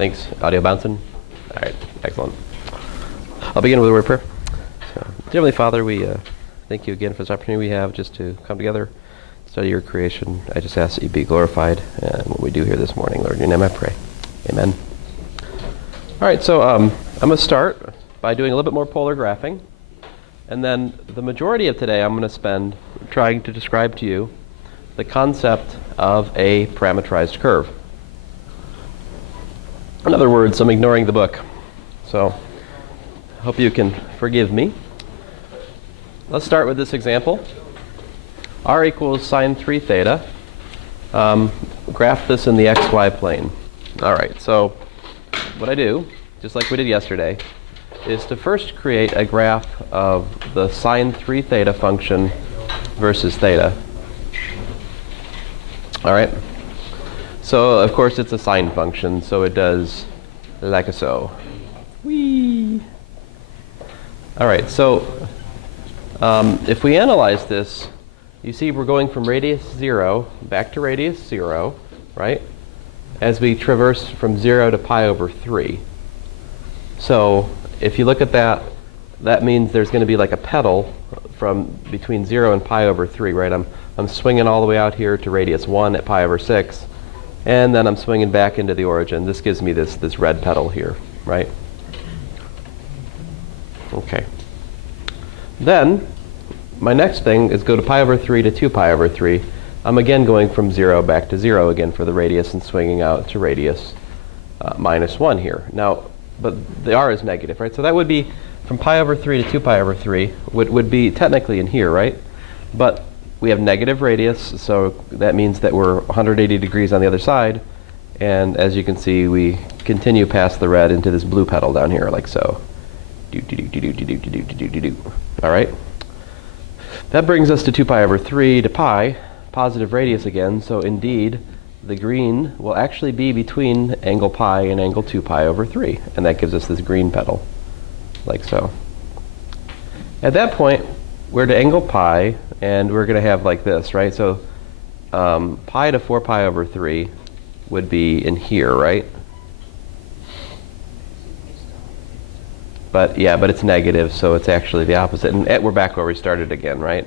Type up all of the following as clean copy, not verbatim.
Thanks. Audio bouncing? All right, excellent. I'll begin with a word of prayer. So, dear Heavenly Father, we thank you again for this opportunity we have just to come together, study your creation. I just ask that you be glorified in what we do here this morning. Lord, in your name I pray. Amen. All right, so I'm going to start by doing a little bit more polar graphing. And then the majority of today I'm going to spend trying to describe to you the concept of a parameterized curve. In other words, I'm ignoring the book. So I hope you can forgive me. Let's start with this example. R equals sine 3 theta. Graph this in the xy plane. All right, so what I do, just like we did yesterday, is to first create a graph of the sine 3 theta function versus theta. All right. So, of course, it's a sine function, so it does like so. Whee! All right, so if we analyze this, you see we're going from radius 0 back to radius 0, right? As we traverse from 0 to pi over 3. So if you look at that, that means there's going to be like a pedal from between 0 and pi over 3, right? I'm swinging all the way out here to radius 1 at pi over 6. And then I'm swinging back into the origin. This gives me this red pedal here, right? Okay. Then, my next thing is go to pi over 3 to 2 pi over 3. I'm again going from 0 back to 0 again for the radius and swinging out to radius minus 1 here. Now, but the r is negative, right? So that would be from pi over 3 to 2 pi over 3 would be technically in here, right? But we have negative radius, so that means that we're 180 degrees on the other side. And as you can see, we continue past the red into this blue pedal down here, like so. All right. That brings us to 2 pi over 3 to pi, positive radius again. So indeed, the green will actually be between angle pi and angle 2 pi over 3. And that gives us this green pedal, like so. At that point, we're to angle pi, and we're going to have like this, right? So pi to 4 pi over 3 would be in here, right? But yeah, but it's negative, so it's actually the opposite. And we're back where we started again, right?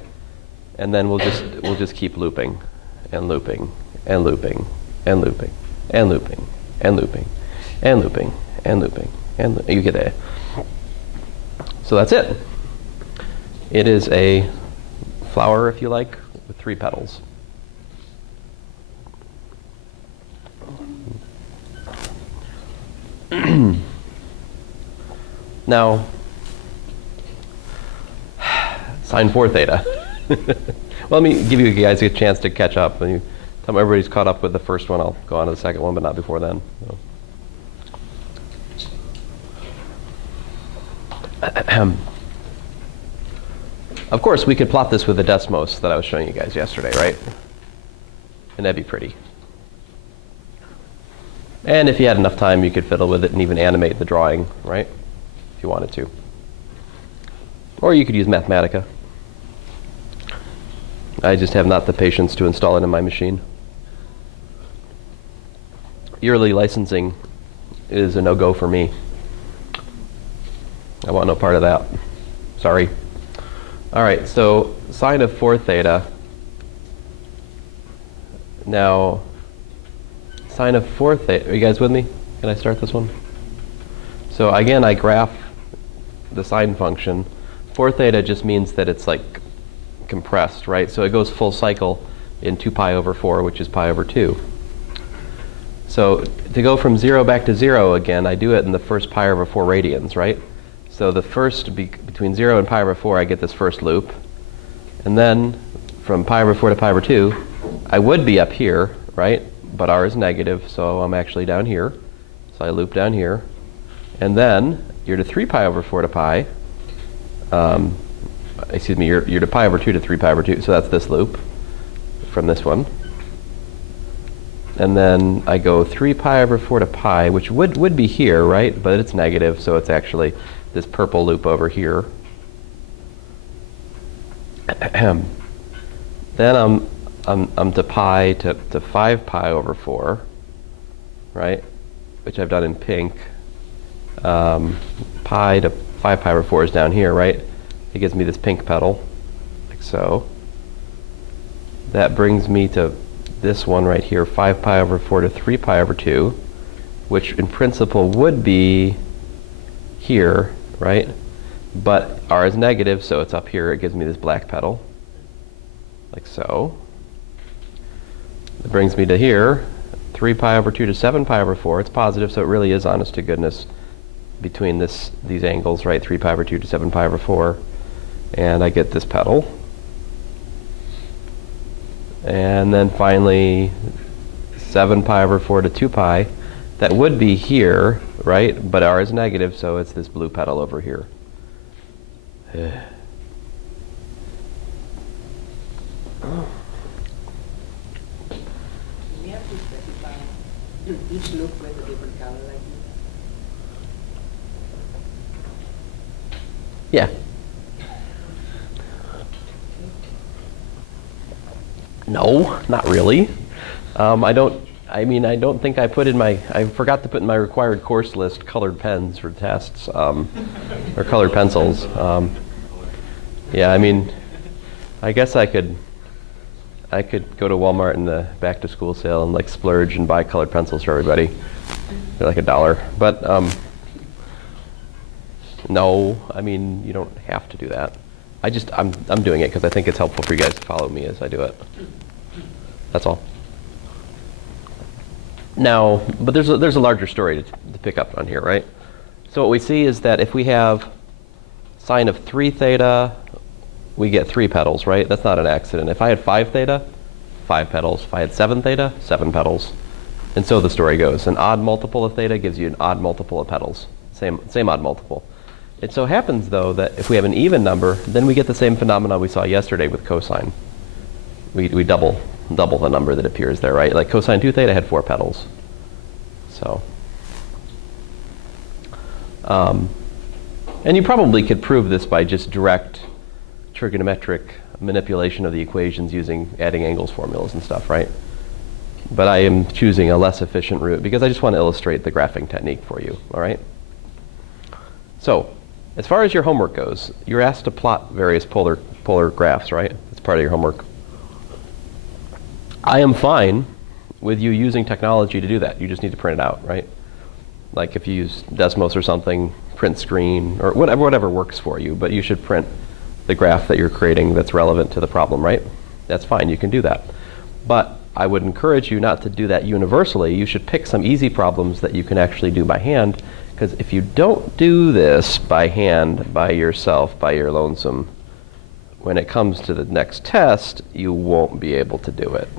And then we'll just keep looping and looping and looping and looping and looping and looping and looping and looping and you get it. So that's it. It is a flower, if you like, with 3 petals. Now, sine 4 theta. Well, let me give you guys a chance to catch up. When you tell me everybody's caught up with the first one, I'll go on to the second one, but not before then. So. Of course, we could plot this with the Desmos that I was showing you guys yesterday, right? And that'd be pretty. And if you had enough time, you could fiddle with it and even animate the drawing, right? If you wanted to. Or you could use Mathematica. I just have not the patience to install it in my machine. Yearly licensing is a no-go for me. I want no part of that. Sorry. All right, so sine of 4 theta. Now, sine of 4 theta, are you guys with me? Can I start this one? So again, I graph the sine function. 4 theta just means that it's like compressed, right? So it goes full cycle in 2 pi over 4, which is pi over 2. So to go from 0 back to 0 again, I do it in the first pi over 4 radians, right? So the first, between 0 and pi over 4, I get this first loop. And then from pi over 4 to pi over 2, I would be up here, right? But r is negative, so I'm actually down here. So I loop down here. And then you're to 3 pi over 4 to pi. Excuse me, you're to pi over 2 to 3 pi over 2. So that's this loop from this one. And then I go 3 pi over 4 to pi, which would be here, right? But it's negative, so it's actually this purple loop over here. Then I'm to pi to 5 pi over 4, right? which I've done in pink, pi to 5 pi over 4 is down here, right? It gives me this pink petal, like so. That brings me to this one right here, 5 pi over 4 to 3 pi over 2, which in principle would be here, right? But r is negative, so it's up here. It gives me this black petal, like so. It brings me to here, 3 pi over 2 to 7 pi over 4. It's positive, so it really is honest to goodness between these angles, right? 3 pi over 2 to 7 pi over 4. And I get this petal. And then finally, 7 pi over 4 to 2 pi. That would be here, right? But r is negative, so it's this blue petal over here. You have to specify each loop with a different color like this? Yeah. No, not really. I don't think I put in I forgot to put in my required course list colored pens for tests, or colored pencils. Yeah, I mean, I guess I could go to Walmart in the back to school sale and like splurge and buy colored pencils for everybody. They're like $1. But no, I mean, you don't have to do that. I'm doing it because I think it's helpful for you guys to follow me as I do it. That's all. Now, but there's a larger story to pick up on here, right? So what we see is that if we have sine of 3 theta, we get 3 petals, right? That's not an accident. If I had 5 theta, 5 petals. If I had 7 theta, 7 petals. And so the story goes. An odd multiple of theta gives you an odd multiple of petals. Same odd multiple. It so happens, though, that if we have an even number, then we get the same phenomenon we saw yesterday with cosine. We double the number that appears there, right? Like cosine 2 theta had 4 petals. So, and you probably could prove this by just direct trigonometric manipulation of the equations using adding angles formulas and stuff, right? But I am choosing a less efficient route because I just want to illustrate the graphing technique for you, all right? So, as far as your homework goes, you're asked to plot various polar graphs, right? That's part of your homework. I am fine with you using technology to do that. You just need to print it out, right? Like if you use Desmos or something, print screen, or whatever works for you, but you should print the graph that you're creating that's relevant to the problem, right? That's fine, you can do that. But I would encourage you not to do that universally. You should pick some easy problems that you can actually do by hand, because if you don't do this by hand, by yourself, by your lonesome, when it comes to the next test, you won't be able to do it.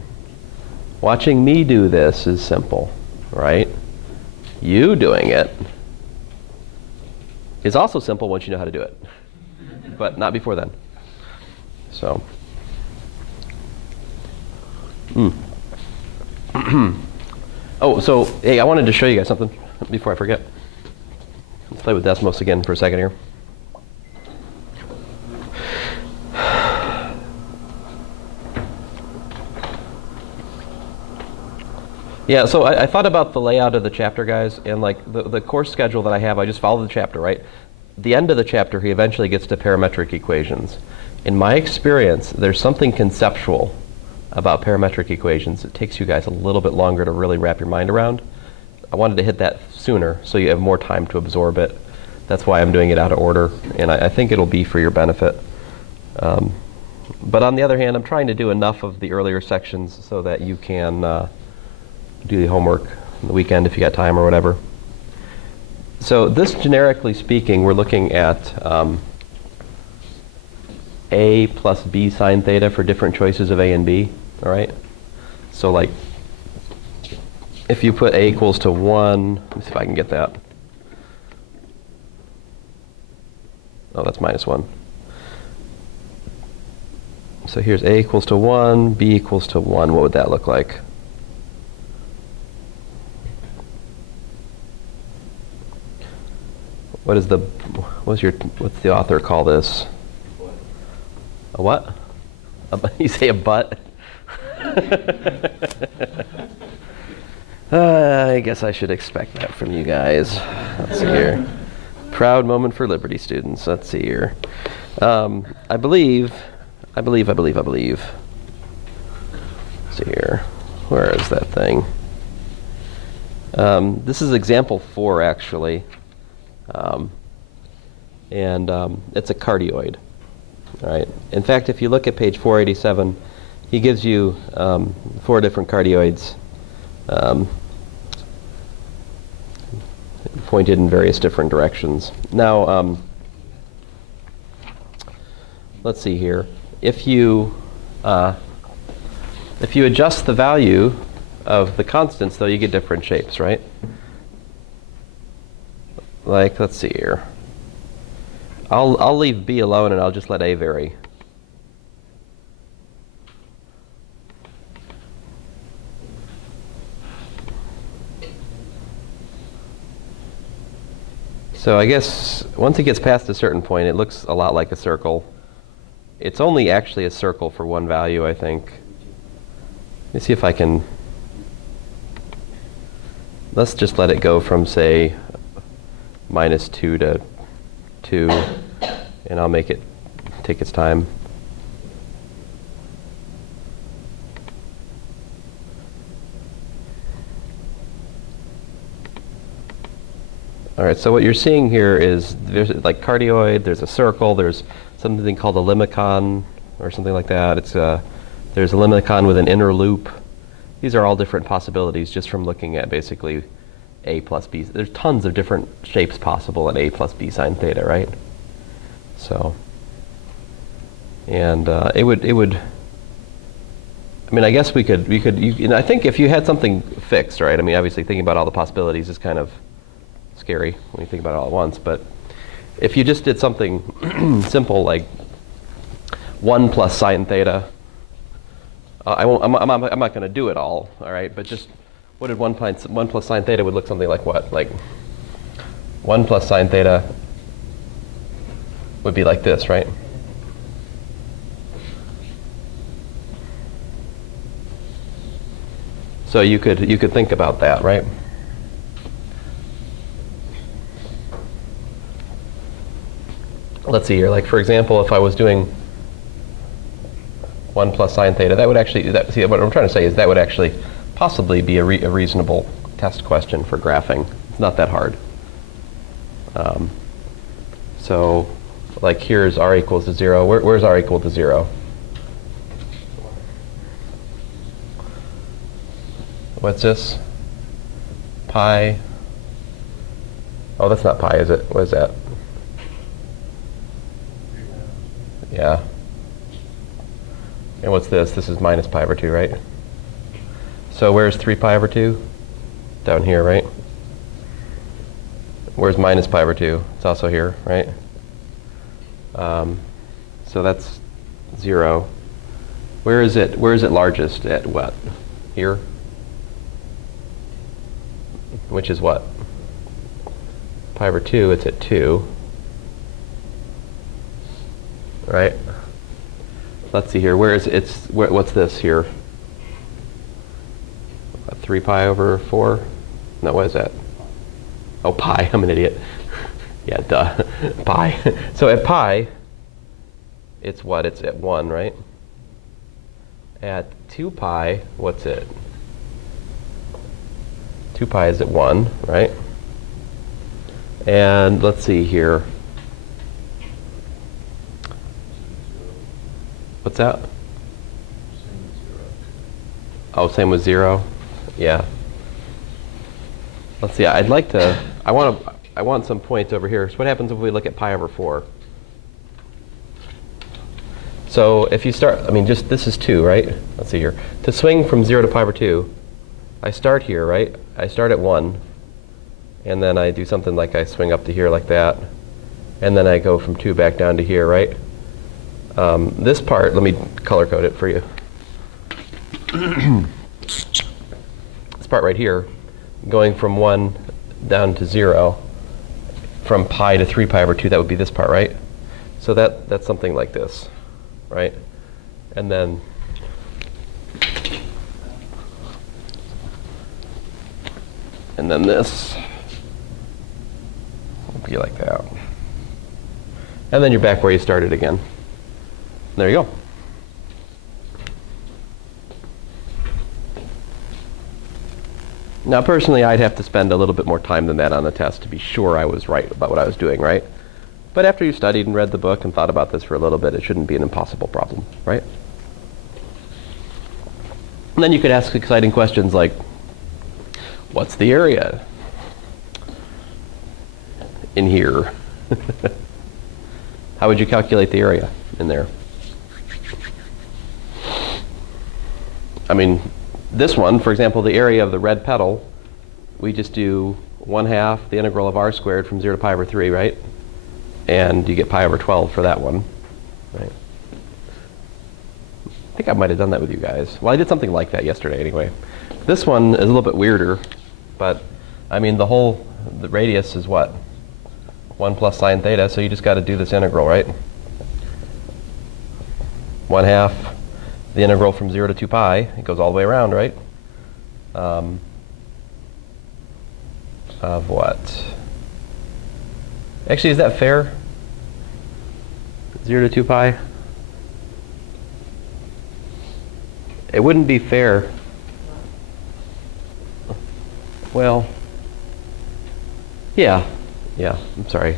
Watching me do this is simple, right? You doing it is also simple once you know how to do it, but not before then. So, oh, so hey, I wanted to show you guys something before I forget. Let's play with Desmos again for a second here. Yeah, so I thought about the layout of the chapter, guys, and like the course schedule that I have, I just follow the chapter, right? The end of the chapter, he eventually gets to parametric equations. In my experience, there's something conceptual about parametric equations. It takes you guys a little bit longer to really wrap your mind around. I wanted to hit that sooner so you have more time to absorb it. That's why I'm doing it out of order, and I think it'll be for your benefit. But on the other hand, I'm trying to do enough of the earlier sections so that you can do the homework on the weekend if you got time or whatever. So this, generically speaking, we're looking at a plus b sine theta for different choices of a and b, all right? So like, if you put a equals to 1, let me see if I can get that. Oh, that's minus 1. So here's a equals to 1, b equals to 1. What would that look like? What's the author call this? A what? You say a butt? I guess I should expect that from you guys. Let's see here. Proud moment for Liberty students. Let's see here. I believe. Let's see here. Where is that thing? This is example 4, actually. And it's a cardioid. All right. In fact, if you look at page 487, he gives you 4 different cardioids pointed in various different directions. Now, let's see here. If you adjust the value of the constants, though, you get different shapes, right? Like, let's see here. I'll leave B alone and I'll just let A vary. So I guess once it gets past a certain point, it looks a lot like a circle. It's only actually a circle for one value, I think. Let me see if I can. Let's just let it go from, say, -2 to 2, and I'll make it take its time. All right, so what you're seeing here is there's like cardioid, there's a circle, there's something called a limicon or something like that. There's a limicon with an inner loop. These are all different possibilities just from looking at basically A plus B. There's tons of different shapes possible in A plus B sine theta, right? So, and it would. I mean, I guess we could. I think if you had something fixed, right? I mean, obviously thinking about all the possibilities is kind of scary when you think about it all at once. But if you just did something simple like 1 plus sine theta, I'm not going to do it all right? But just what did 1 plus sine theta would look something like what? Like 1 plus sine theta would be like this, right? So you could think about that, right? Let's see here. Like for example, if I was doing 1 plus sine theta, that would actually. See, what I'm trying to say is that would actually possibly be a reasonable test question for graphing. It's not that hard. So, like here's r equals to 0. Where's r equal to 0? What's this? Pi. Oh, that's not pi, is it? What is that? Yeah. And what's this? This is minus pi over 2, right? So where's 3 pi over 2? Down here, right? Where's minus pi over 2? It's also here, right? So that's 0. Where is it largest? At what? Here? Which is what? Pi over 2, it's at 2. Right? Let's see here. What's this here? 3 pi over 4? No, what is that? Oh, pi. I'm an idiot. Yeah, duh. Pi. So at pi, it's what? It's at 1, right? At 2 pi, what's it? 2 pi is at 1, right? And let's see here. What's that? Oh, same with 0? Yeah. Let's see. I'd like to. I want some points over here. So what happens if we look at pi over 4? So if you start, I mean, just this is 2, right? Let's see here. To swing from 0 to pi over 2, I start here, right? I start at 1, and then I do something like I swing up to here like that, and then I go from 2 back down to here, right? This part, let me color code it for you. This part right here, going from 1 down to 0, from pi to 3 pi over 2, that would be this part, right? So that's something like this, right? And then And then this will be like that. And then you're back where you started again. There you go. Now, personally, I'd have to spend a little bit more time than that on the test to be sure I was right about what I was doing, right? But after you've studied and read the book and thought about this for a little bit, it shouldn't be an impossible problem, right? And then you could ask exciting questions like, what's the area in here? How would you calculate the area in there? I mean, this one, for example, the area of the red petal, we just do 1/2 the integral of r squared from 0 to pi over 3, right? And you get pi over 12 for that one, right? I think I might have done that with you guys. Well, I did something like that yesterday anyway. This one is a little bit weirder, but I mean, the radius is what? 1 plus sine theta, so you just got to do this integral, right? 1/2 the integral from 0 to 2 pi. It goes all the way around, right? Of what? Actually, is that fair? 0 to 2 pi? It wouldn't be fair. Well, yeah, I'm sorry.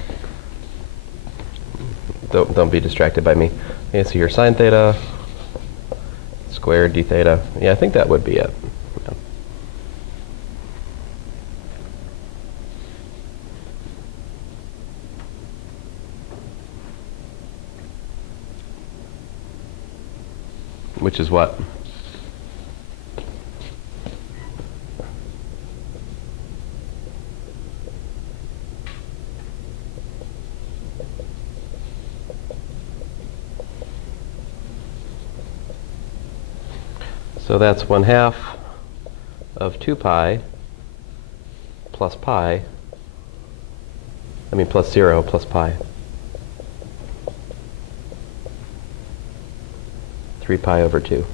Don't be distracted by me. Okay, so your sine theta squared d theta. Yeah, I think that would be it. Yeah. Which is what? So that's 1/2 of 2 pi plus pi, plus 0 plus pi. 3 pi over 2.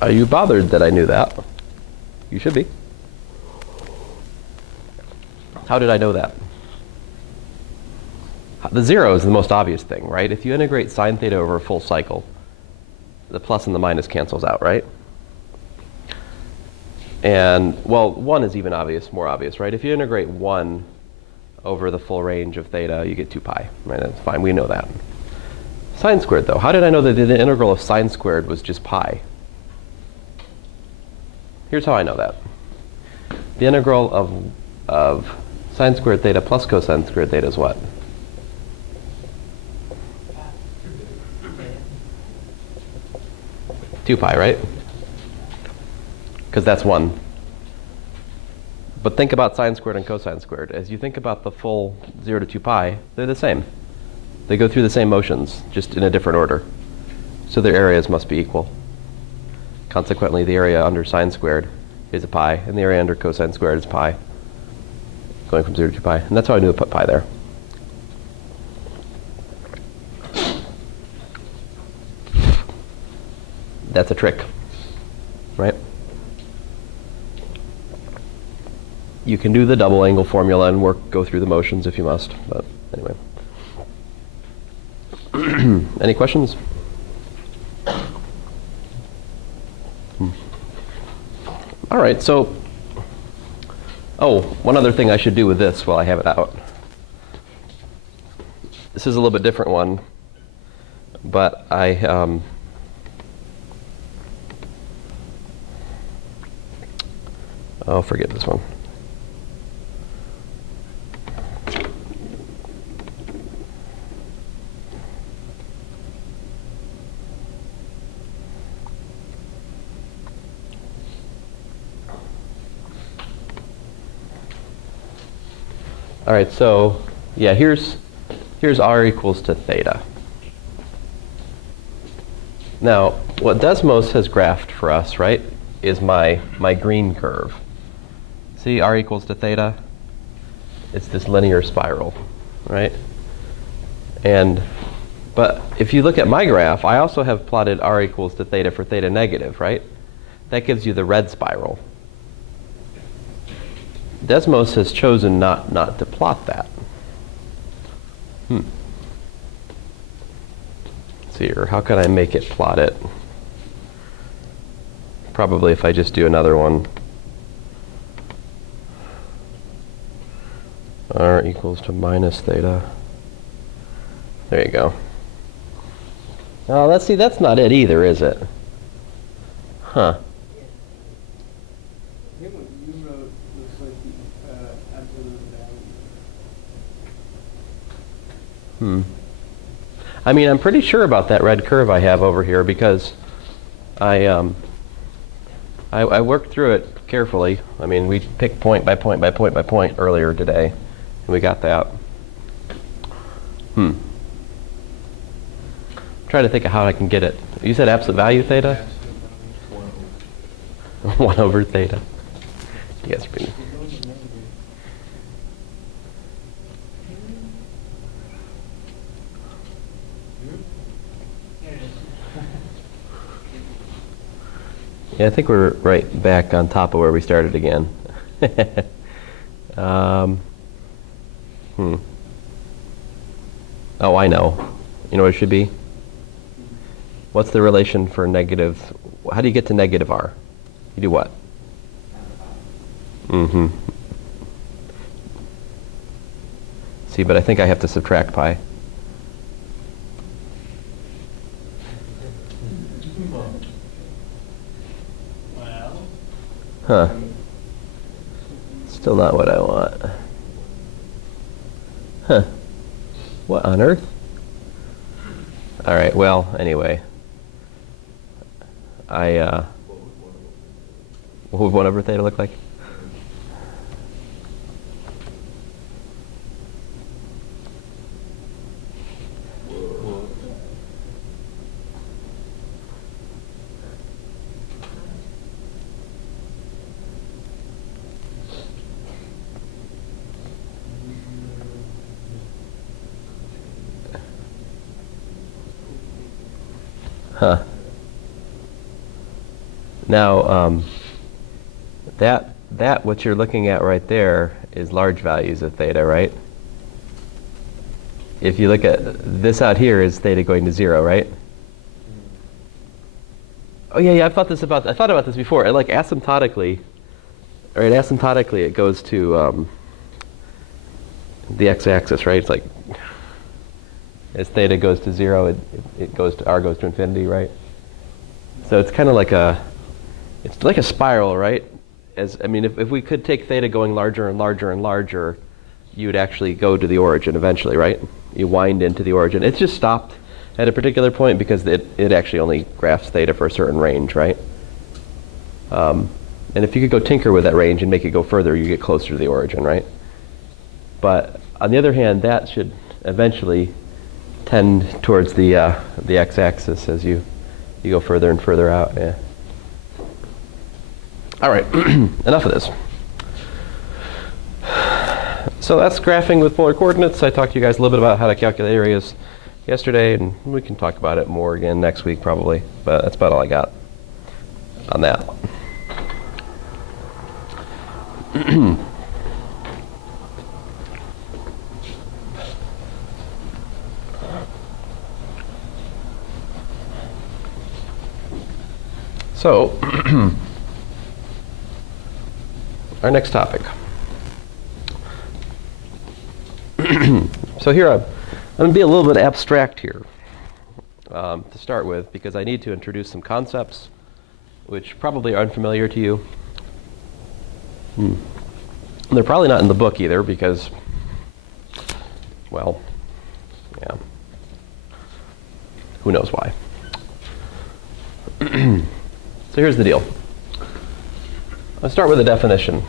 Are you bothered that I knew that? You should be. How did I know that? The 0 is the most obvious thing, right? If you integrate sine theta over a full cycle, the plus and the minus cancels out, right? And, well, 1 is even more obvious, right? If you integrate 1 over the full range of theta, you get 2 pi, right? That's fine, we know that. Sine squared, though. How did I know that the integral of sine squared was just pi? Here's how I know that. The integral of sine squared theta plus cosine squared theta is what? Two pi, right? Because that's 1. But think about sine squared and cosine squared. As you think about the full 0 to 2 pi, they're the same. They go through the same motions, just in a different order. So their areas must be equal. Consequently, the area under sine squared is a pi, and the area under cosine squared is pi, going from 0 to 2 pi. And that's how I knew to put pi there. That's a trick, right? You can do the double angle formula and go through the motions if you must, but anyway. Any questions? All right, so, one other thing I should do with this while I have it out. This is a little bit different one, but forget this one. All right, so yeah, here's r equals to theta. Now, what Desmos has graphed for us, right, is my green curve. See, r equals to theta? It's this linear spiral, right? But if you look at my graph, I also have plotted r equals to theta for theta negative, right? That gives you the red spiral. Desmos has chosen not to plot that. Let's see here, how can I make it plot it? Probably if I just do another one. R equals to minus theta. There you go. Oh, let's see, that's not it either, is it? Huh. I think what you wrote looks like the absolute value. I mean, I'm pretty sure about that red curve I have over here because I worked through it carefully. I mean, we picked point by point by point by point earlier today, and we got that. Trying to think of how I can get it. You said absolute value theta? 1 over theta. You guys are being... Yeah, I think we're right back on top of where we started again. Oh, I know. You know what it should be? What's the relation for negative? How do you get to negative r? You do what? See, but I think I have to subtract pi. Huh. Still not what I want. Huh. What on earth? All right, well, anyway. What would 1 over theta look like? Huh. Now, that what you're looking at right there is large values of theta, right? If you look at this out here is theta going to 0, right? Oh yeah, I thought about this before. Like asymptotically, right? Asymptotically, it goes to the x-axis, right? It's like as theta goes to 0, it goes to r goes to infinity, right? So it's kind of like it's like a spiral, right? I mean, if we could take theta going larger and larger and larger, you would actually go to the origin eventually, right? You wind into the origin. It's just stopped at a particular point because it actually only graphs theta for a certain range, right? And if you could go tinker with that range and make it go further, you get closer to the origin, right? But on the other hand, that should eventually tend towards the x-axis as you go further and further out. Yeah. All right, enough of this. So that's graphing with polar coordinates. I talked to you guys a little bit about how to calculate areas yesterday, and we can talk about it more again next week probably, but that's about all I got on that. So, our next topic. So here I'm going to be a little bit abstract here to start with because I need to introduce some concepts which probably are unfamiliar to you. They're probably not in the book either because, well, yeah, who knows why. So here's the deal. Let's start with a definition.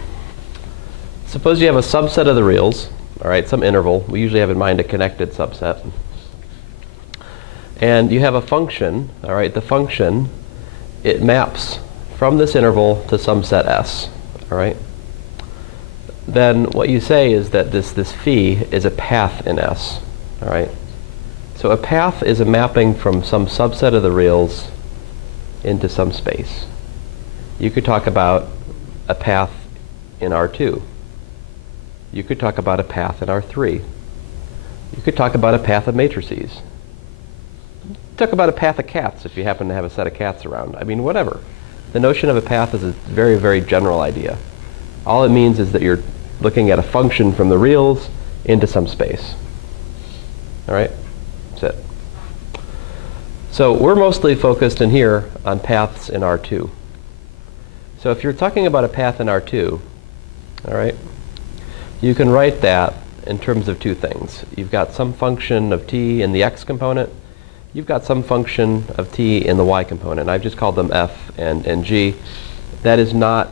Suppose you have a subset of the reals, all right, some interval. We usually have in mind a connected subset. And you have a function, all right, the function, it maps from this interval to some set S, all right? Then what you say is that this phi is a path in S, all right? So a path is a mapping from some subset of the reals into some space. You could talk about a path in R2. You could talk about a path in R3. You could talk about a path of matrices. Talk about a path of cats if you happen to have a set of cats around. I mean, whatever. The notion of a path is a very, very general idea. All it means is that you're looking at a function from the reals into some space. All right? That's it. So we're mostly focused in here on paths in R2. So if you're talking about a path in R2, all right, you can write that in terms of two things. You've got some function of t in the x component. You've got some function of t in the y component. I've just called them f and g. That is not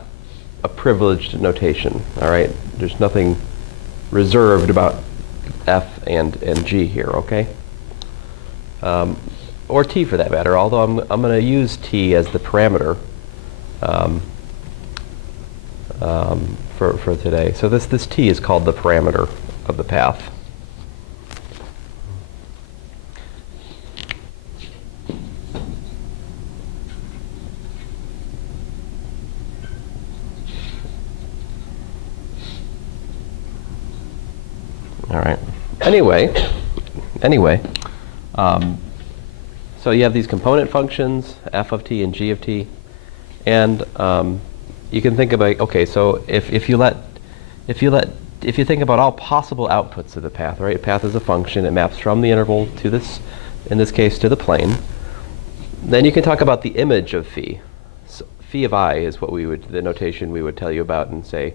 a privileged notation, all right? There's nothing reserved about f and g here, okay? Or t for that matter, although I'm going to use t as the parameter for today. So this t is called the parameter of the path. All right. Anyway, so you have these component functions, f of t and g of t, and you can think about, okay, so if you think about all possible outputs of the path, right? A path is a function. It maps from the interval to this, in this case, to the plane. Then you can talk about the image of phi. So phi of I is what the notation we would tell you about and say,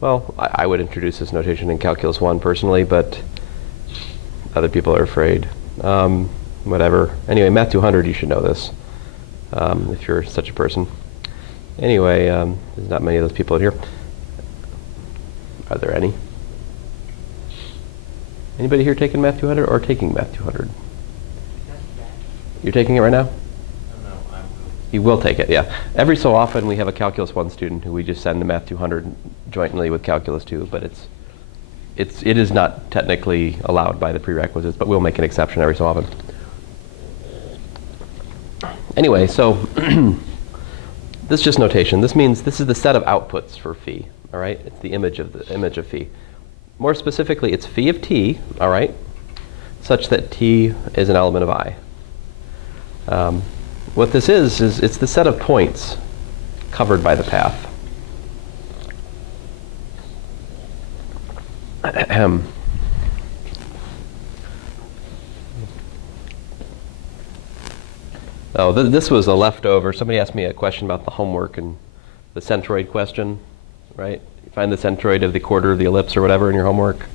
well, I would introduce this notation in Calculus 1 personally, but other people are afraid. Whatever. Anyway, Math 200, you should know this, if you're such a person. Anyway, there's not many of those people in here. Are there any? Anybody here taking Math 200 or taking Math 200? You're taking it right now? No, I will. You will take it, yeah. Every so often we have a Calculus 1 student who we just send to Math 200 jointly with Calculus 2, but it is not technically allowed by the prerequisites, but we'll make an exception every so often. Anyway, so this is just notation. This means this is the set of outputs for phi, all right? It's the image of phi. More specifically, it's phi of t, all right, such that t is an element of I. What this is it's the set of points covered by the path. Oh, this was a leftover. Somebody asked me a question about the homework and the centroid question, right? You find the centroid of the quarter of the ellipse or whatever in your homework.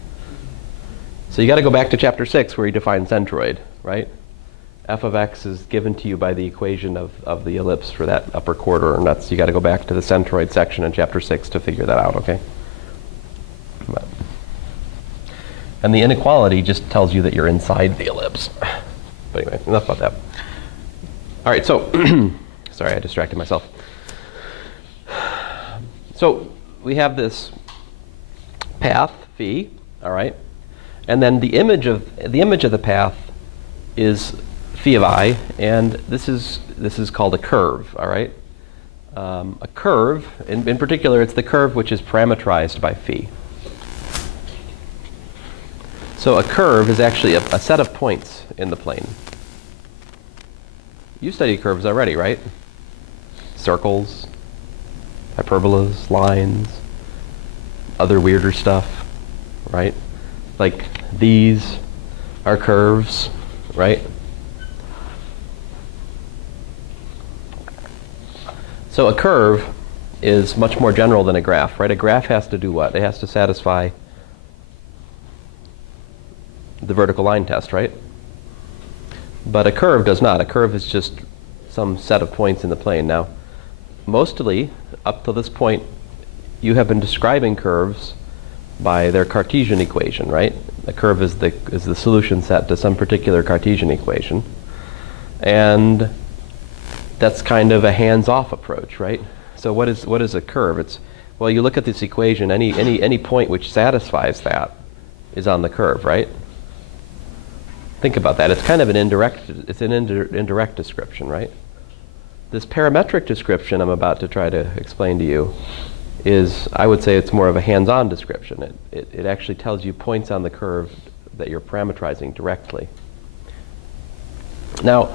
So you got to go back to chapter 6 where you define centroid, right? F of x is given to you by the equation of the ellipse for that upper quarter, and you got to go back to the centroid section in chapter 6 to figure that out, okay? And the inequality just tells you that you're inside the ellipse. But anyway, enough about that. All right, so, sorry, I distracted myself. So we have this path, phi, all right? And then the image of the path is phi of I, and this is called a curve, all right? A curve, in particular, it's the curve which is parameterized by phi. So a curve is actually a set of points in the plane. You studied curves already, right? Circles, hyperbolas, lines, other weirder stuff, right? Like these are curves, right? So a curve is much more general than a graph, right? A graph has to do what? It has to satisfy the vertical line test, right? But a curve does not. A curve is just some set of points in the plane. Now, mostly, up to this point, you have been describing curves by their Cartesian equation, right? A curve is the solution set to some particular Cartesian equation. And that's kind of a hands-off approach, right? So what is a curve? It's, well, you look at this equation, any point which satisfies that is on the curve, right? think about that. It's kind of an indirect description, right? This parametric description I'm about to try to explain to you is, I would say it's more of a hands-on description. It actually tells you points on the curve that you're parametrizing directly. Now,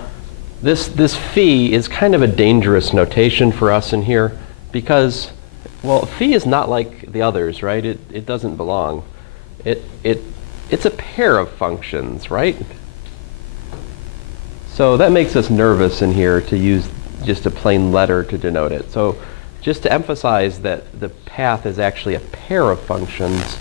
this phi is kind of a dangerous notation for us in here because, well, phi is not like the others, right? It doesn't belong. It's a pair of functions, right? So that makes us nervous in here to use just a plain letter to denote it. So just to emphasize that the path is actually a pair of functions,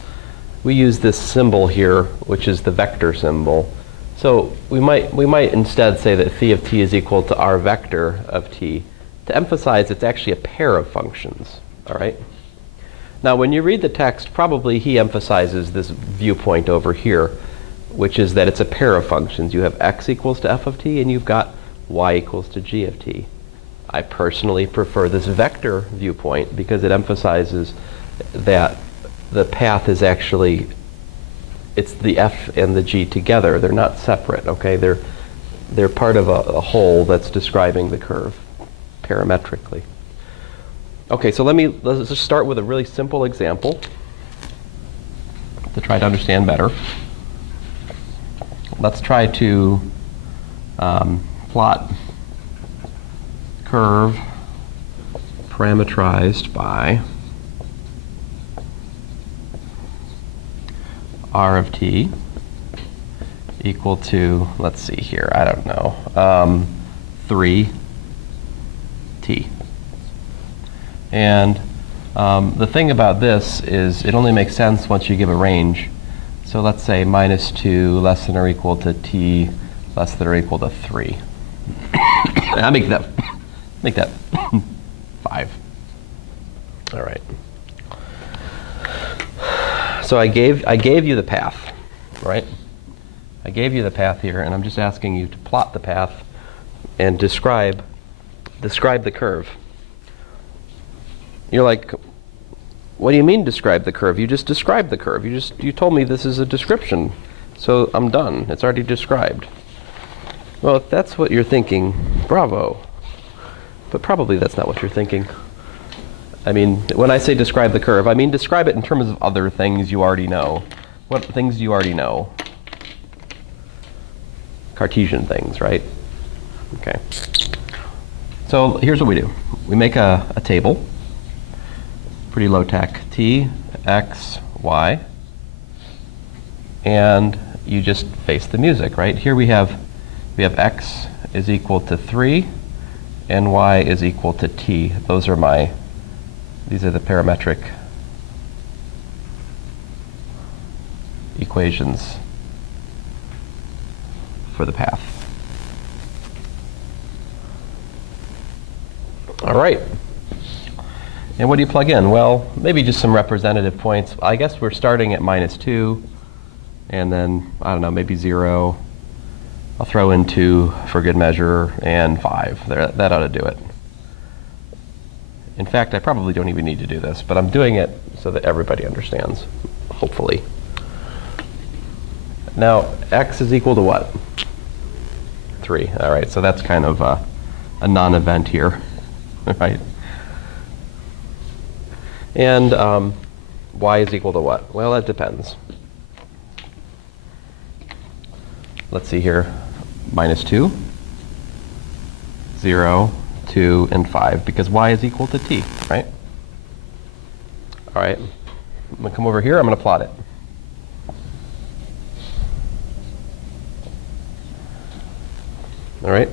we use this symbol here, which is the vector symbol. So we might instead say that phi of t is equal to r vector of t to emphasize it's actually a pair of functions, all right? Now when you read the text, probably he emphasizes this viewpoint over here, which is that it's a pair of functions. You have x equals to f of t, and you've got y equals to g of t. I personally prefer this vector viewpoint because it emphasizes that the path is actually, it's the f and the g together. They're not separate, okay? They're part of a whole that's describing the curve parametrically. Okay, so let's just start with a really simple example to try to understand better. Let's try to plot curve parameterized by r of t equal to, let's see here, I don't know, 3t. And the thing about this is it only makes sense once you give a range. So let's say -2 less than or equal to t less than or equal to 3. I'll make that 5. All right. So I gave you the path, right? I gave you the path here, and I'm just asking you to plot the path and describe the curve. You're like, what do you mean describe the curve? You just described the curve. You told me this is a description, so I'm done. It's already described. Well, if that's what you're thinking, bravo. But probably that's not what you're thinking. I mean, when I say describe the curve, I mean describe it in terms of other things you already know. What things do you already know? Cartesian things, right? Okay. So here's what we do. We make a table. Pretty low tech. T, X, Y. And you just face the music, right? Here we have X is equal to 3 and Y is equal to T. These are the parametric equations for the path. All right. And what do you plug in? Well, maybe just some representative points. I guess we're starting at -2, and then, I don't know, maybe 0. I'll throw in 2 for good measure, and 5. That ought to do it. In fact, I probably don't even need to do this, but I'm doing it so that everybody understands, hopefully. Now, X is equal to what? 3. All right, so that's kind of a non-event here, right? And Y is equal to what? Well, that depends. Let's see here. -2, 0, 2, and 5, because Y is equal to T, right? All right. I'm going to come over here. I'm going to plot it. All right.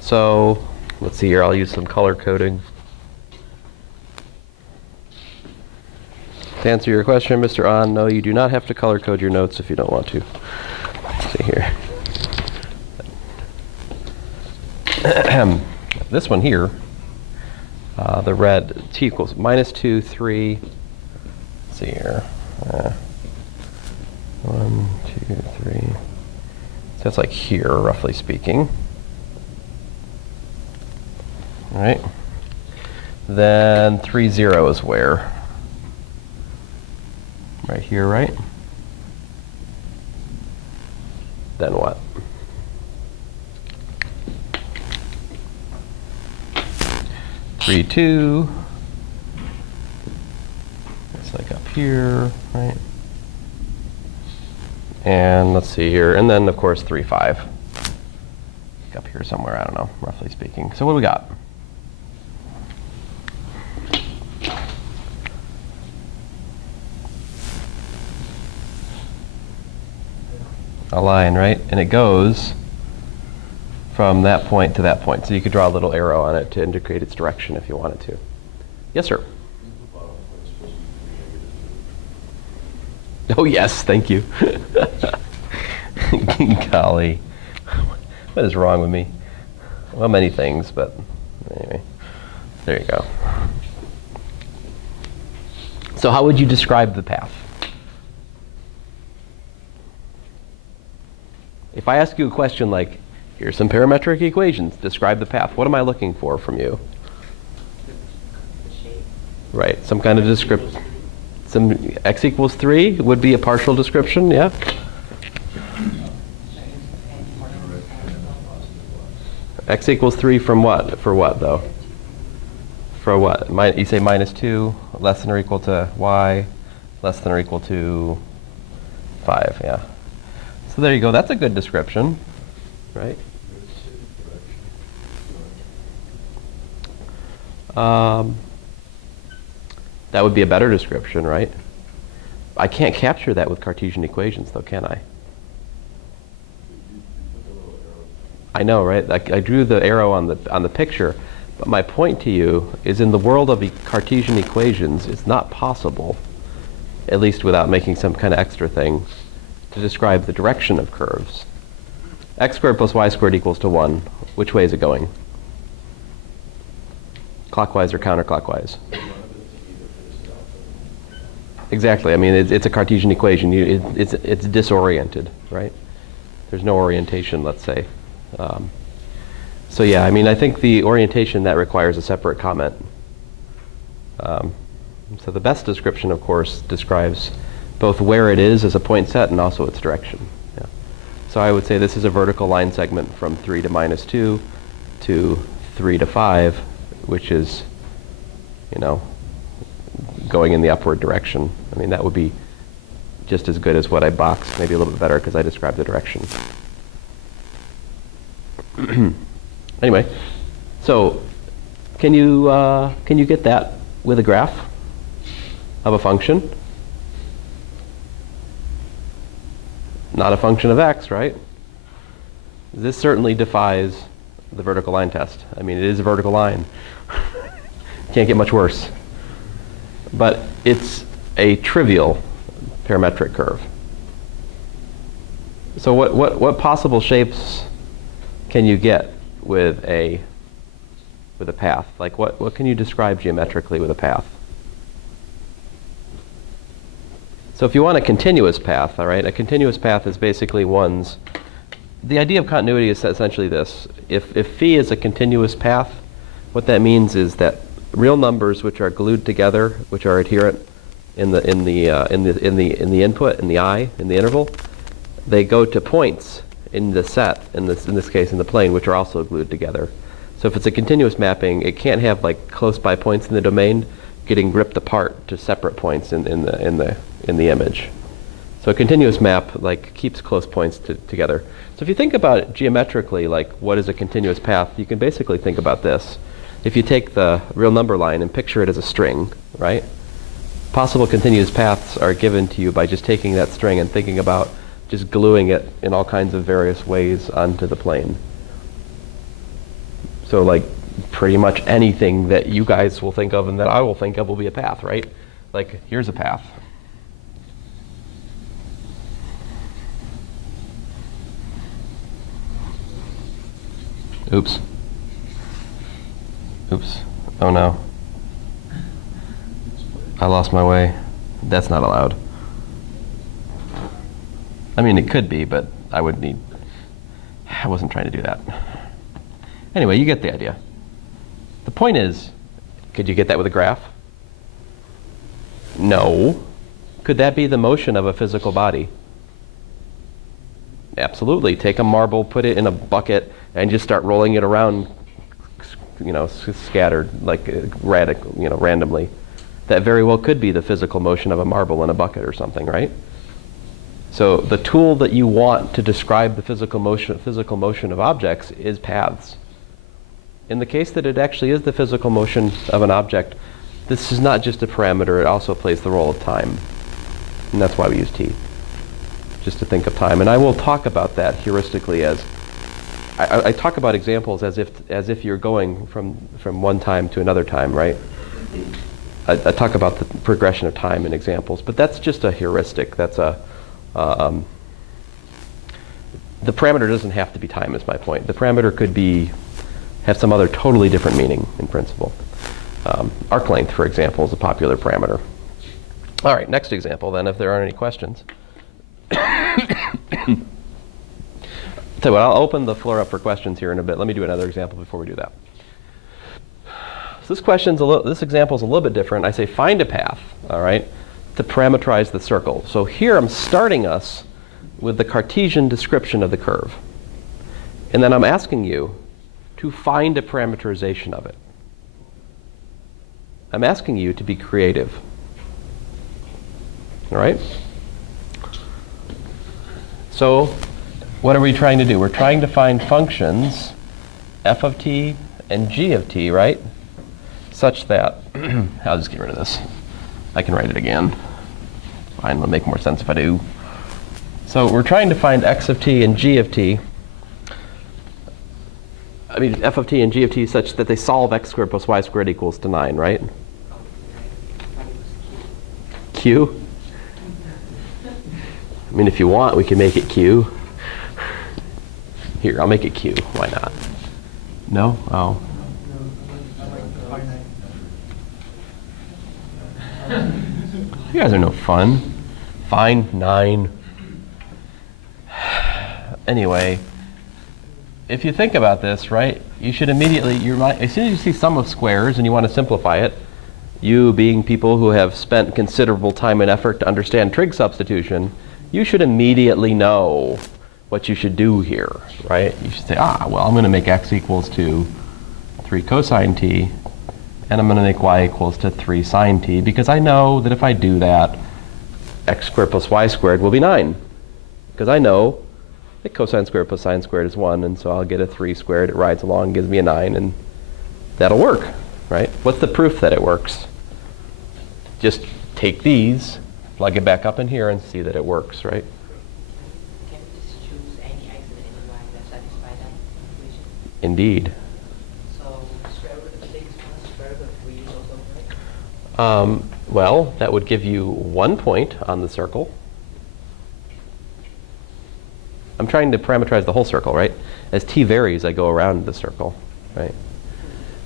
So let's see here. I'll use some color coding. To answer your question, Mr. On, no, you do not have to color code your notes if you don't want to. Let's see here. This one here, the red, T equals -2, 3. Let's see here. 1, 2, 3. So that's like here, roughly speaking. All right. Then 3, 0 is where? Right here, right? then what? Three, two. It's like up here, right? And let's see here, and then of course 3, 5. Up here somewhere, I don't know, roughly speaking. So what do we got? A line, right? And it goes from that point to that point. So you could draw a little arrow on it to indicate its direction if you wanted to. Yes, sir? Oh, yes, thank you. Golly. What is wrong with me? Well, many things, but anyway, there you go. So how would you describe the path? If I ask you a question like, here's some parametric equations, describe the path, what am I looking for from you? The shape. Right, some kind of description. Some x equals 3 would be a partial description, yeah? X equals 3 from what? For what, though? For what? You say minus 2, less than or equal to y, less than or equal to 5, yeah. So there you go. That's a good description, right? That would be a better description, right? I can't capture that with Cartesian equations, though, can I? I know, right? I drew the arrow on the picture, but my point to you is in the world of Cartesian equations, it's not possible, at least without making some kind of extra thing, to describe the direction of curves. X squared plus y squared equals to 1. Which way is it going? Clockwise or counterclockwise? Exactly. I mean, it's a Cartesian equation. It's disoriented, right? There's no orientation, let's say. So yeah, I mean, I think the orientation, that requires a separate comment. So the best description, of course, describes both where it is as a point set and also its direction. Yeah. So I would say this is a vertical line segment from 3 to minus 2 to 3 to 5, which is, you know, going in the upward direction. I mean, that would be just as good as what I boxed, maybe a little bit better because I described the direction. Anyway, so can you get that with a graph of a function? Not a function of x, right? This certainly defies the vertical line test. I mean, it is a vertical line. Can't get much worse. But it's a trivial parametric curve. So what possible shapes can you get with a path? Like what can you describe geometrically with a path? So if you want a continuous path, all right, a continuous path is basically the idea of continuity is essentially this. If phi is a continuous path, what that means is that real numbers which are glued together, which are adherent in the input, in the I, in the interval, they go to points in the set, in this case in the plane, which are also glued together. So if it's a continuous mapping, it can't have like close by points in the domain getting ripped apart to separate points in the image. So a continuous map like keeps close points together. So if you think about it geometrically, like what is a continuous path, you can basically think about this. If you take the real number line and picture it as a string, right? Possible continuous paths are given to you by just taking that string and thinking about just gluing it in all kinds of various ways onto the plane. So like pretty much anything that you guys will think of and that I will think of will be a path, right? Like here's a path. Oops. Oops. Oh no. I lost my way. That's not allowed. I mean, it could be, but I wasn't trying to do that. Anyway, you get the idea. The point is, could you get that with a graph? No. Could that be the motion of a physical body? Absolutely. Take a marble, put it in a bucket, and just start rolling it around, scattered, like randomly. That very well could be the physical motion of a marble in a bucket or something, right? So the tool that you want to describe the physical motion of objects is paths. In the case that it actually is the physical motion of an object, this is not just a parameter, it also plays the role of time. And that's why we use t, just to think of time. And I will talk about that heuristically as, I talk about examples as if you're going from one time to another time, right? I talk about the progression of time in examples, but that's just a heuristic. That's the parameter doesn't have to be time, is my point. The parameter could have some other totally different meaning in principle. Arc length, for example, is a popular parameter. All right, next example then, if there aren't any questions. So I'll open the floor up for questions here in a bit. Let me do another example before we do that. So this example is a little bit different. I say find a path, all right, to parameterize the circle. So here I'm starting us with the Cartesian description of the curve. And then I'm asking you to find a parameterization of it. I'm asking you to be creative. All right? So what are we trying to do? We're trying to find functions f of t and g of t, right? Such that, I'll just get rid of this. I can write it again. Fine, it'll make more sense if I do. So we're trying to find x of t and g of t. I mean, f of t and g of t such that they solve x squared plus y squared equals to 9, right? Q? I mean, if you want, we can make it q. Here, I'll make it q. Why not? No? Oh. You guys are no fun. Fine, 9. Anyway, if you think about this, right, you should immediately, as soon as you see sum of squares and you want to simplify it, you being people who have spent considerable time and effort to understand trig substitution, you should immediately know what you should do here, right? You should say, well, I'm going to make x equals to 3 cosine t, and I'm going to make y equals to 3 sine t, because I know that if I do that, x squared plus y squared will be 9. Because I know that cosine squared plus sine squared is 1, and so I'll get a 3 squared. It rides along, gives me a 9, and that'll work, right? What's the proof that it works? Just take these, plug it back up in here, and see that it works, right? Can we just choose any x and any y that satisfy that equation? Indeed. So square root of the biggest one, square root of 3 is also right? Well, that would give you 1 point on the circle. I'm trying to parameterize the whole circle, right? As t varies, I go around the circle, right?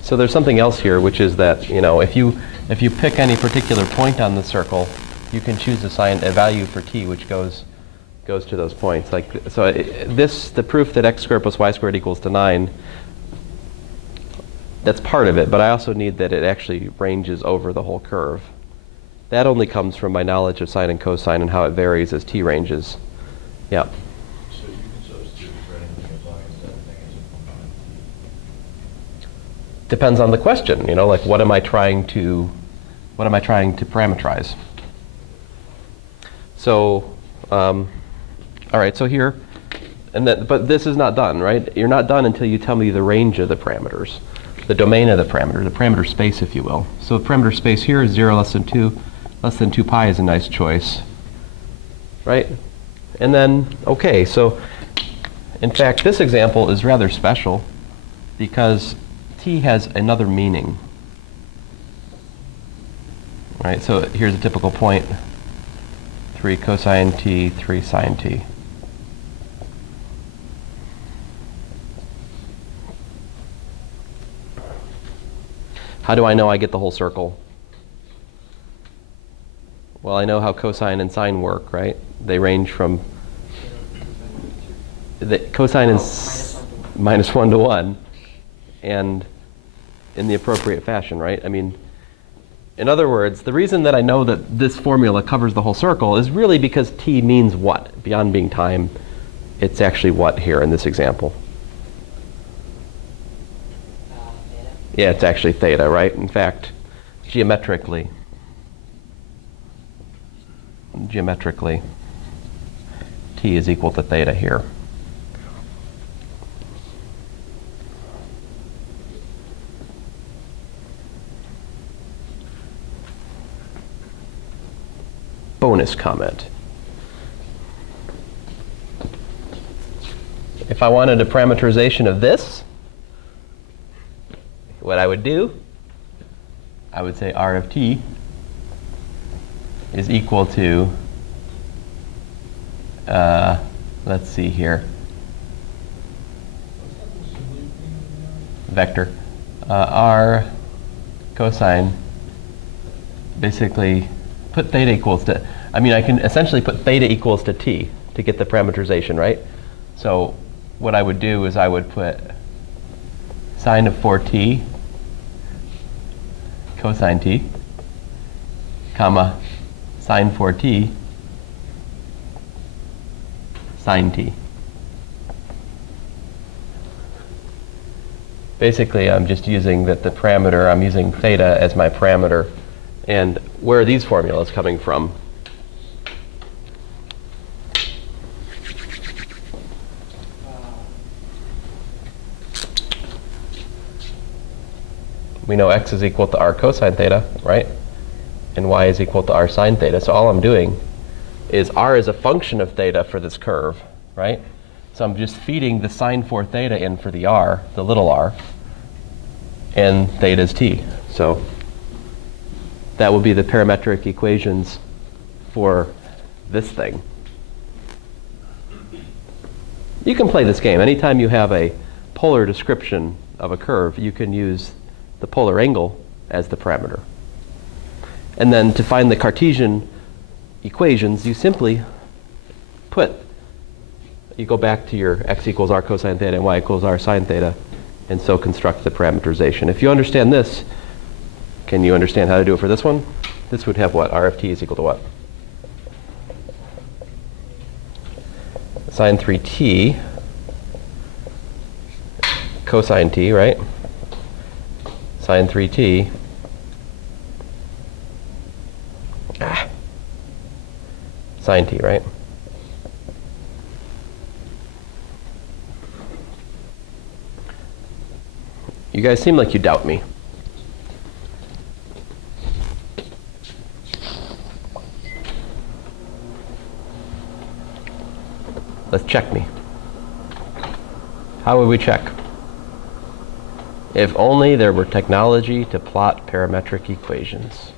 So there's something else here, which is that, if you pick any particular point on the circle, you can choose a value for t which goes to those points. The proof that x squared plus y squared equals to 9, that's part of it, but I also need that it actually ranges over the whole curve. That only comes from my knowledge of sine and cosine and how it varies as t ranges. Yeah. So you can substitute for anything as long as that thing is a Depends on the question, like what am I trying to parameterize? So, all right, so here, but this is not done, right? You're not done until you tell me the range of the parameters, the domain of the parameter space, if you will. So the parameter space here is 0 less than 2. Less than 2 pi is a nice choice, right? And then, okay, so in fact, this example is rather special because t has another meaning, right? So here's a typical point, 3 cosine t, 3 sine t. How do I know I get the whole circle? Well, I know how cosine and sine work, right? They range from, the cosine is -1 to 1, and in the appropriate fashion, right? I mean, in other words, the reason that I know that this formula covers the whole circle is really because t means what, beyond being time? it's actually what here in this example? Theta. Yeah, it's actually theta, right? In fact, geometrically, t is equal to theta here. Bonus comment. If I wanted a parameterization of this, what I would do, I would say R of t is equal to, let's see here, vector, R cosine, basically put theta equals to, I mean, I can essentially put theta equals to t to get the parameterization, right? So what I would do is I would put sine of 4t cosine t, comma, sine 4t sine t. Basically, I'm just using that the parameter, I'm using theta as my parameter. And where are these formulas coming from? We know x is equal to r cosine theta, right? And y is equal to r sine theta. So all I'm doing is r is a function of theta for this curve, right? So I'm just feeding the sine 4 theta in for the r, the little r, and theta is t. So that would be the parametric equations for this thing. You can play this game. Anytime you have a polar description of a curve, you can use the polar angle as the parameter. And then to find the Cartesian equations, you simply you go back to your x equals r cosine theta and y equals r sine theta, and so construct the parameterization. If you understand this, can you understand how to do it for this one? This would have what? R of t is equal to what? Sine 3t cosine t, right? Sine 3t sine t, right? You guys seem like you doubt me. Let's check me. How would we check? If only there were technology to plot parametric equations.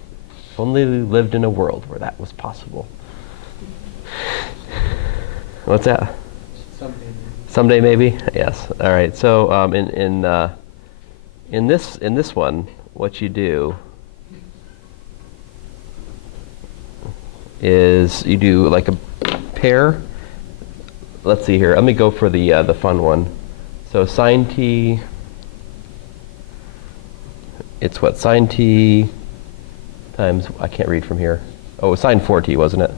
If only we lived in a world where that was possible. What's that? Someday. Someday maybe? Yes. All right. So in this one, what you do is you do like a pair. Let's see here. Let me go for the fun one. So sine t. It's what? Sine t times, I can't read from here. Oh, sine 4t, wasn't it?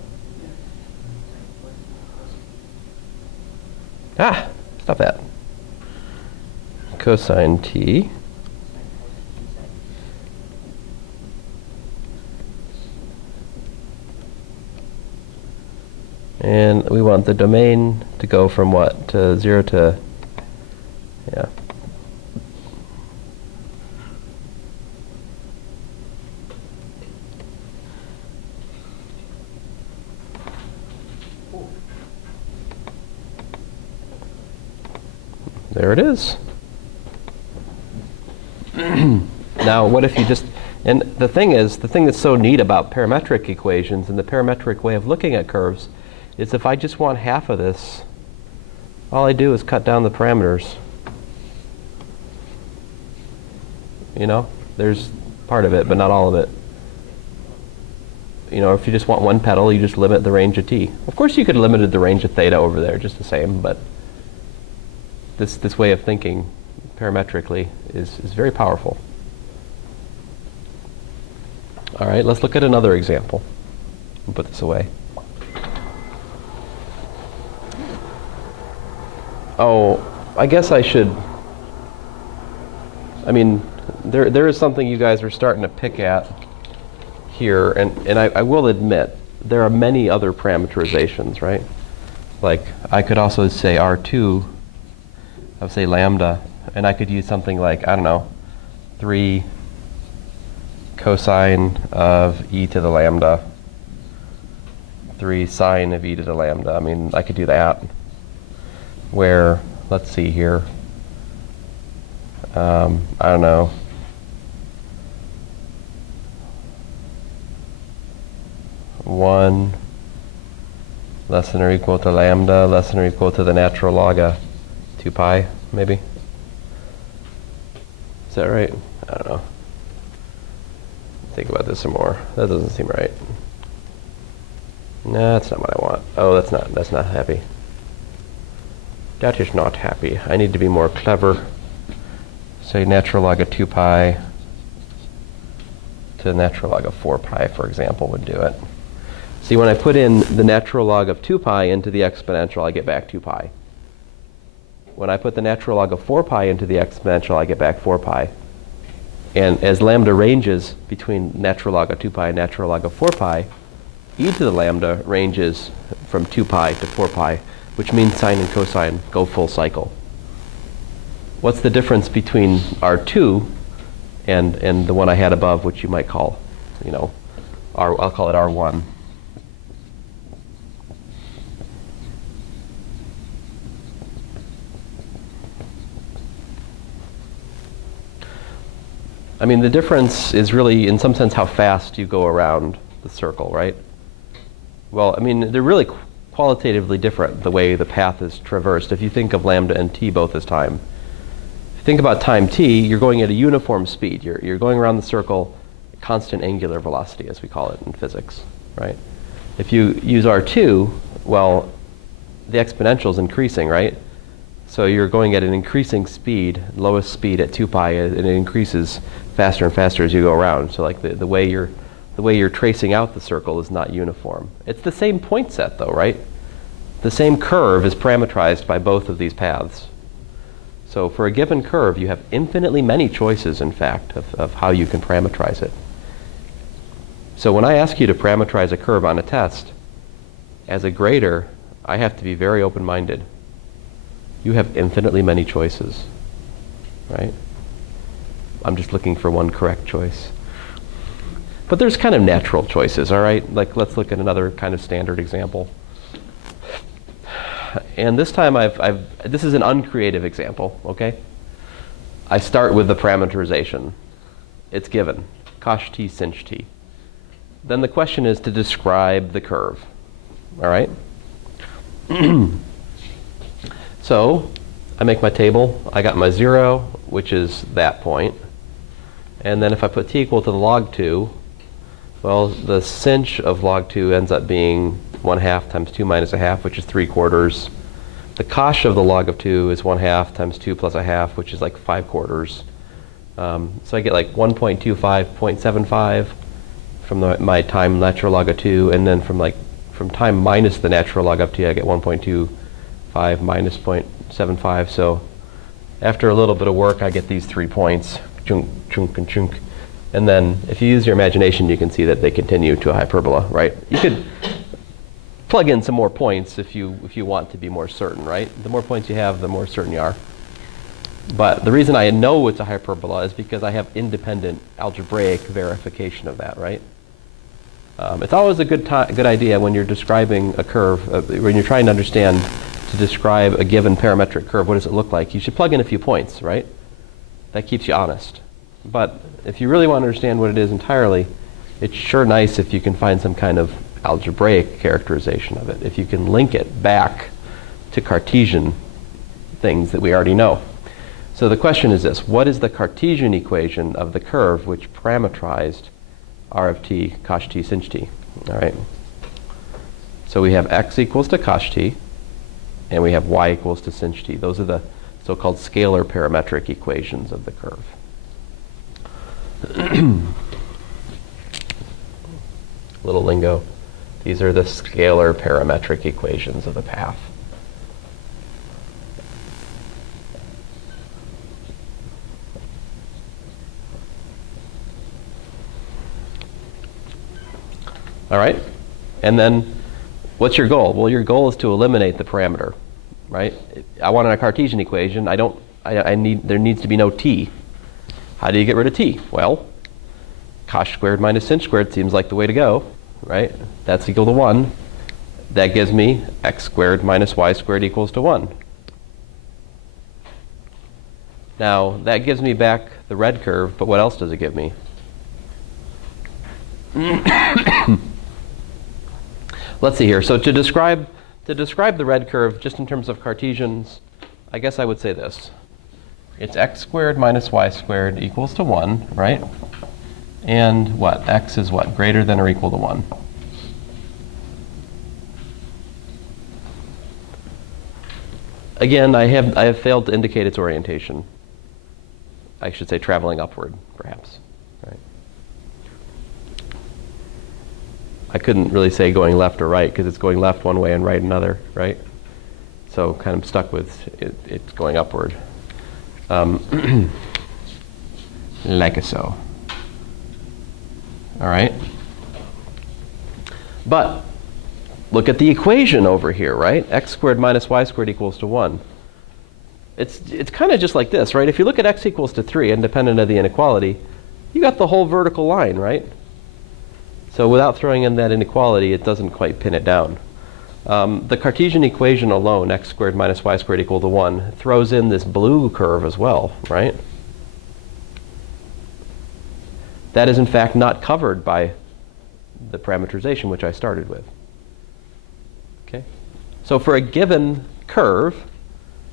Ah, stop that. Cosine t. And we want the domain to go from what? To 0 to, yeah. There it is. Now, what if you just, and the thing that's so neat about parametric equations and the parametric way of looking at curves is if I just want half of this, all I do is cut down the parameters. You know, there's part of it, but not all of it. You know, if you just want one petal, you just limit the range of t. Of course, you could limit the range of theta over there just the same, but this way of thinking parametrically is very powerful. All right, let's look at another example. I'll put this away. Oh, I guess I should. I mean, there is something you guys are starting to pick at here, and I will admit there are many other parameterizations, right? Like I could also say R2, I would say lambda, and I could use something like, I don't know, 3 cosine of e to the lambda, 3 sine of e to the lambda. I mean, I could do that. Where, let's see here, I don't know, one less than or equal to lambda less than or equal to the natural log of 2 pi, maybe. Is that right? I don't know. Think about this some more. That doesn't seem right. No, that's not what I want. Oh, that's not happy. That is not happy. I need to be more clever. Say natural log of 2 pi to the natural log of 4 pi, for example, would do it. See, when I put in the natural log of 2 pi into the exponential, I get back 2 pi. When I put the natural log of 4 pi into the exponential, I get back 4 pi. And as lambda ranges between natural log of 2 pi and natural log of 4 pi, e to the lambda ranges from 2 pi to 4 pi, which means sine and cosine go full cycle. What's the difference between R2 and the one I had above, which you might call, you know, I'll call it R1. I mean, the difference is really, in some sense, how fast you go around the circle, right? Well, I mean, they're really qualitatively different, the way the path is traversed. If you think of lambda and t both as time, if you think about time t, you're going at a uniform speed. You're going around the circle at constant angular velocity, as we call it in physics, right? If you use R2, well, the exponential is increasing, right? So you're going at an increasing speed, lowest speed at 2 pi, and it increases faster and faster as you go around. So like the way you're tracing out the circle is not uniform. It's the same point set though, right? The same curve is parameterized by both of these paths. So for a given curve, you have infinitely many choices, in fact, of how you can parameterize it. So when I ask you to parameterize a curve on a test, as a grader, I have to be very open-minded. You have infinitely many choices, right? I'm just looking for one correct choice. But there's kind of natural choices, all right? Like, let's look at another kind of standard example. And this time this is an uncreative example, okay? I start with the parameterization. It's given, cosh t, sinh t. Then the question is to describe the curve, all right? So I make my table. I got my 0, which is that point. And then if I put t equal to the log 2, well, the sinh of log 2 ends up being 1/2 times 2 minus 1/2, which is 3/4. The cosh of the log of 2 is 1/2 times 2 plus 1/2, which is like 5/4. So I get like 1.25.75 from my time natural log of 2, and then from time minus the natural log of 2, I get 1.25 minus 0.75. So after a little bit of work, I get these 3 points, chunk, chunk, and chunk. And then if you use your imagination, you can see that they continue to a hyperbola, right? You could plug in some more points if you want to be more certain, right? The more points you have, the more certain you are. But the reason I know it's a hyperbola is because I have independent algebraic verification of that, right? It's always a good idea when you're describing a curve, when you're trying to understand, to describe a given parametric curve, what does it look like? You should plug in a few points, right? That keeps you honest. But if you really want to understand what it is entirely, it's sure nice if you can find some kind of algebraic characterization of it, if you can link it back to Cartesian things that we already know. So the question is this: what is the Cartesian equation of the curve which parametrized r of t, cosh t, sinh t? All right. So we have x equals to cosh t, and we have y equals to sinh t. Those are the so-called scalar parametric equations of the curve. Little lingo. These are the scalar parametric equations of the path. All right? And then what's your goal? Well, your goal is to eliminate the parameter, right? I want a Cartesian equation. There needs to be no t. How do you get rid of t? Well, cosh squared minus sinh squared seems like the way to go, right? That's equal to 1. That gives me x squared minus y squared equals to 1. Now, that gives me back the red curve, but what else does it give me? Let's see here. So to describe the red curve just in terms of Cartesians, I guess I would say this. It's x squared minus y squared equals to 1, right? And what? X is what? Greater than or equal to 1. Again, I have failed to indicate its orientation. I should say traveling upward, perhaps. Right? I couldn't really say going left or right because it's going left one way and right another, right? So kind of stuck with it's going upward. Like so. All right? But look at the equation over here, right? X squared minus y squared equals to 1. It's kind of just like this, right? If you look at x equals to 3, independent of the inequality, you got the whole vertical line, right? So without throwing in that inequality, it doesn't quite pin it down. The Cartesian equation alone, x squared minus y squared equal to 1, throws in this blue curve as well, right? That is in fact not covered by the parameterization which I started with. Okay? So for a given curve,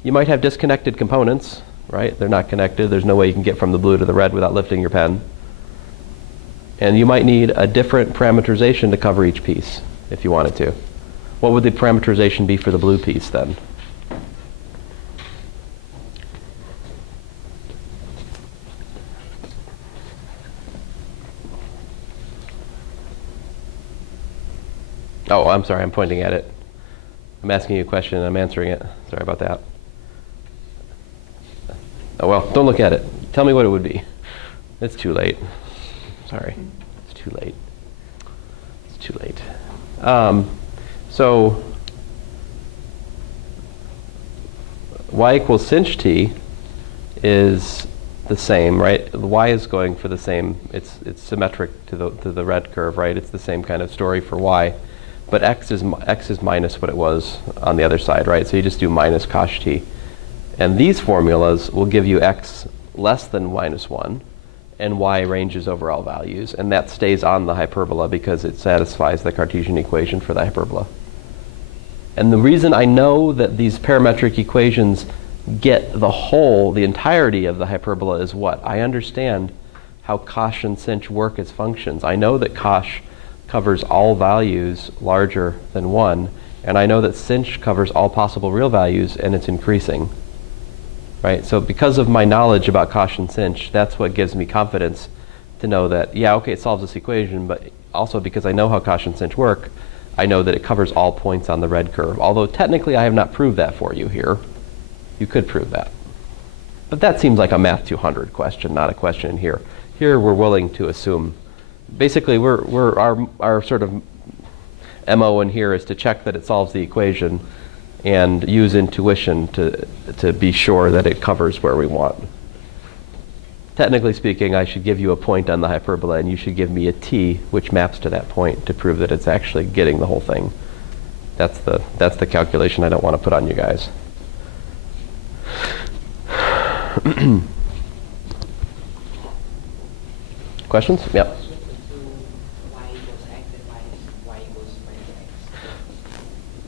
you might have disconnected components, right? They're not connected. There's no way you can get from the blue to the red without lifting your pen. And you might need a different parameterization to cover each piece if you wanted to. What would the parameterization be for the blue piece then? Oh, I'm sorry, I'm pointing at it. I'm asking you a question and I'm answering it. Sorry about that. Oh, well, don't look at it. Tell me what it would be. It's too late. Sorry. It's too late. It's too late. So y equals sinh t is the same, right? The y is going for the same. It's symmetric to the red curve, right? It's the same kind of story for y. But x is minus what it was on the other side, right? So you just do minus cosh t. And these formulas will give you x less than minus 1, and y ranges over all values. And that stays on the hyperbola because it satisfies the Cartesian equation for the hyperbola. And the reason I know that these parametric equations get the entirety of the hyperbola is what? I understand how cosh and sinh work as functions. I know that cosh covers all values larger than 1, and I know that sinh covers all possible real values, and it's increasing. Right? So because of my knowledge about cosh and sinh, that's what gives me confidence to know that, yeah, okay, it solves this equation, but also because I know how cosh and sinh work, I know that it covers all points on the red curve. Although technically I have not proved that for you here. You could prove that. But that seems like a Math 200 question, not a question in here. Here we're willing to assume. Basically, our sort of MO in here is to check that it solves the equation and use intuition to be sure that it covers where we want. Technically speaking, I should give you a point on the hyperbola, and you should give me a t which maps to that point to prove that it's actually getting the whole thing. That's the calculation I don't want to put on you guys. Questions? Yep.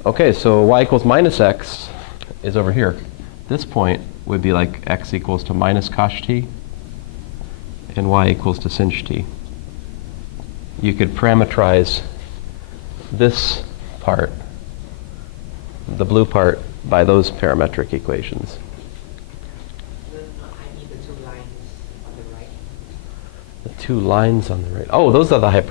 Okay, so y equals minus x is over here. This point would be like x equals to minus cosh t, and y equals to sinh t. You could parameterize this part, the blue part, by those parametric equations. I need the 2 lines on the right. The 2 lines on the right. Oh, those are the